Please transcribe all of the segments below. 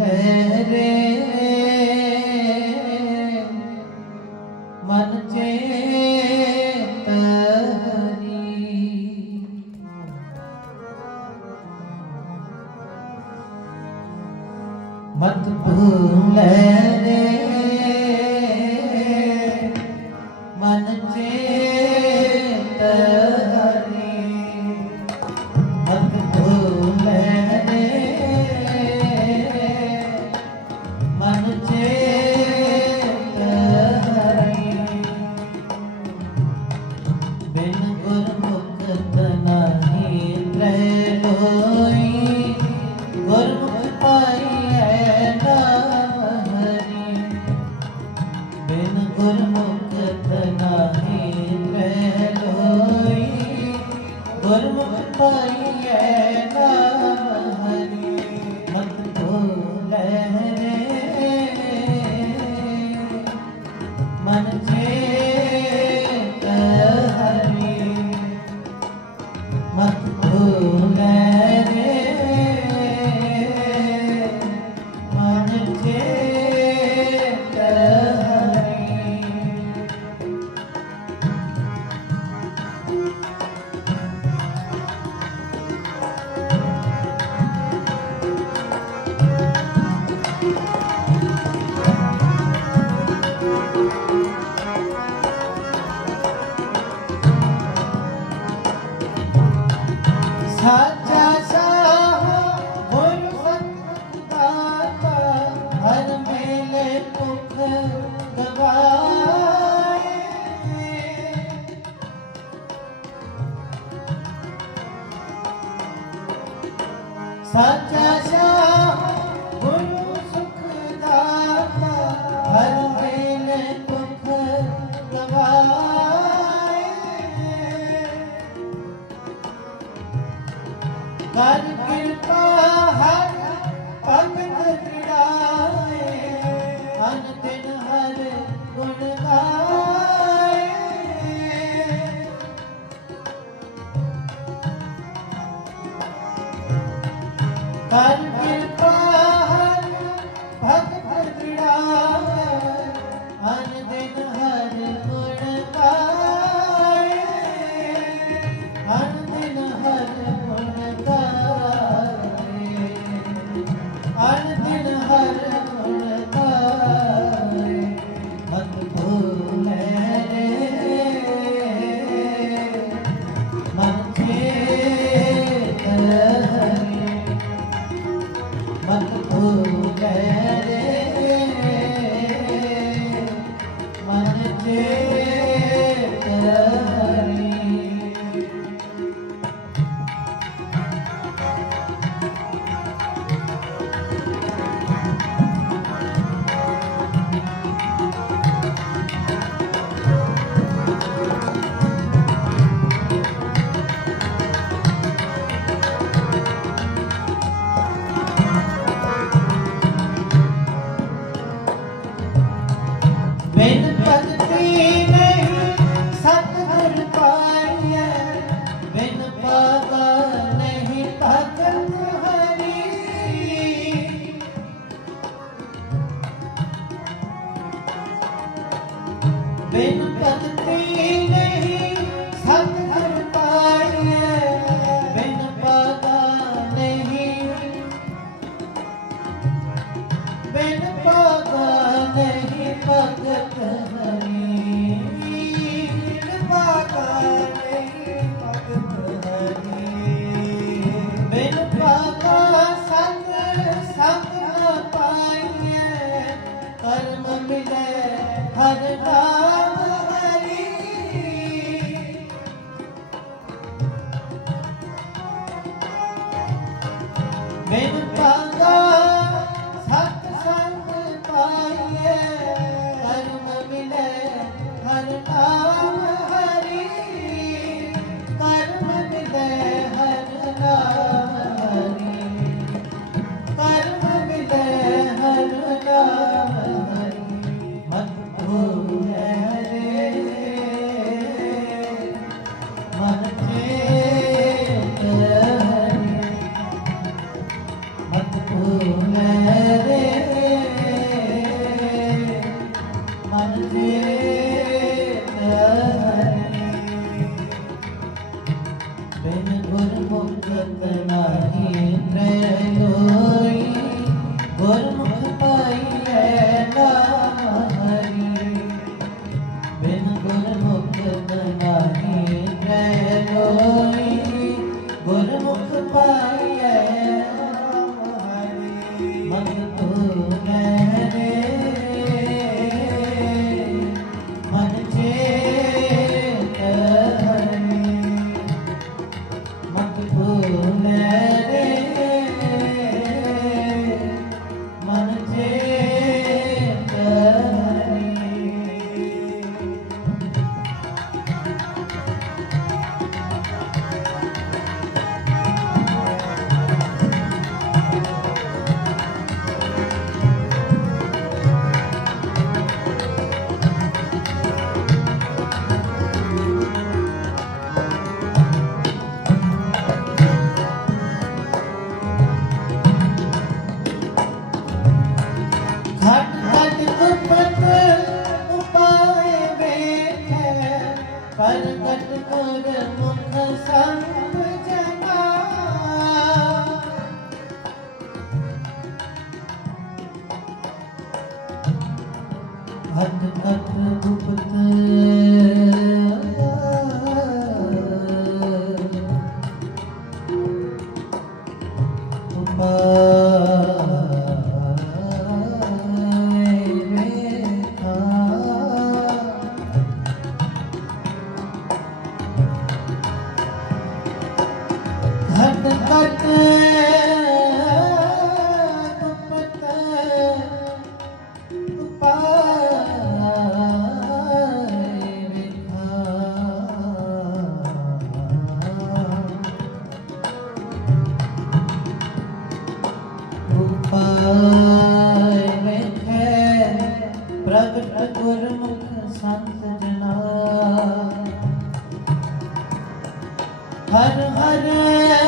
നേരെ ਗੁਰਮੁਖ ਪਾਈਐ ਨਾਮ ਹਰੀ Sunshine. ਹੱਥ ਤੱਕ ਗੁਪਤ Thank you. हर हर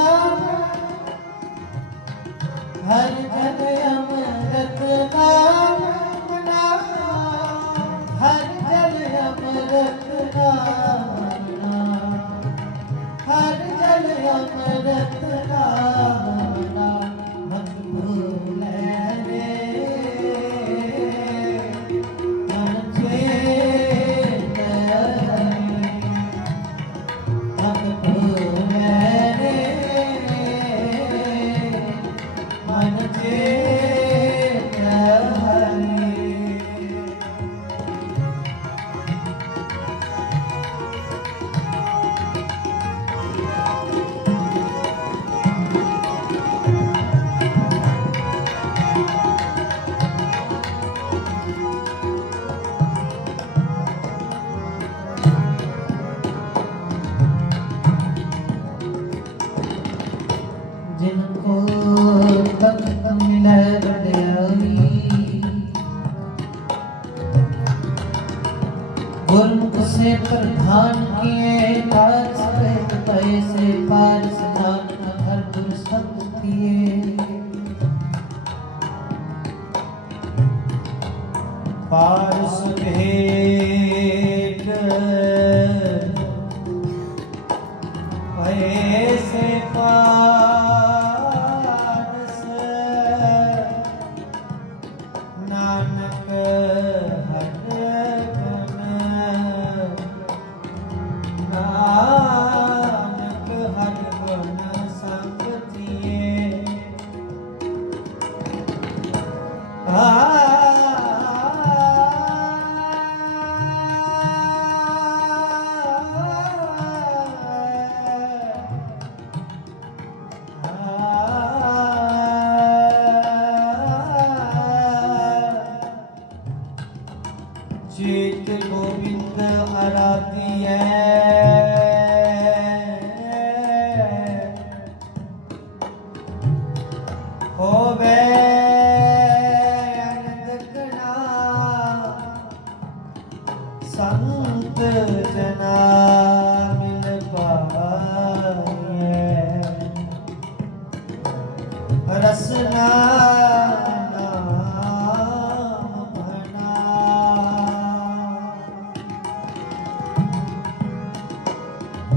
ਪਾਰਸ ਭੇਟ ਪਏ ਸੇ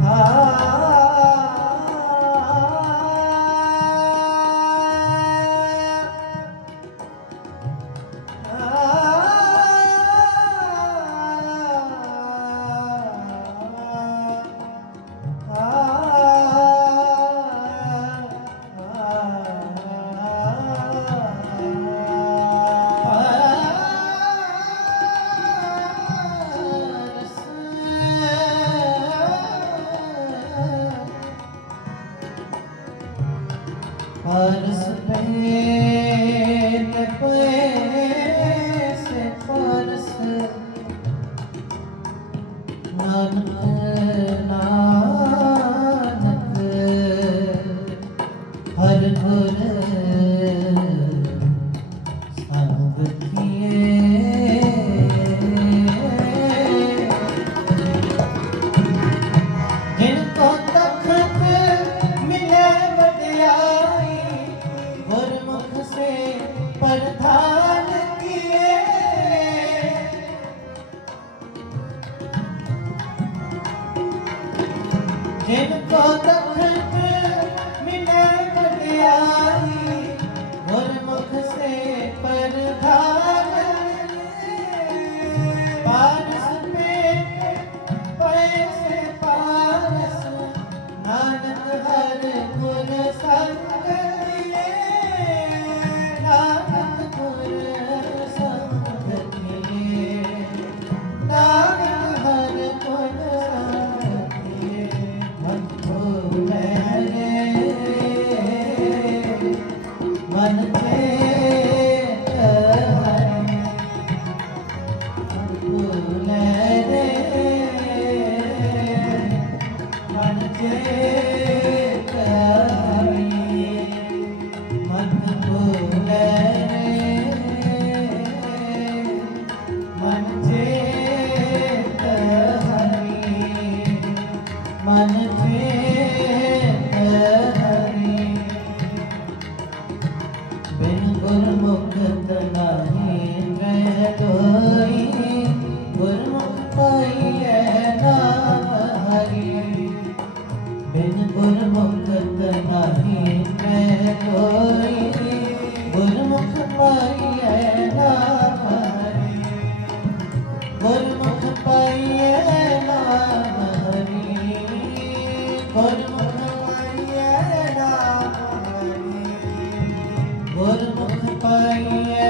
ਪਰਸ मन पे ਗੁਰਮੁਖ ਪਾਈਐ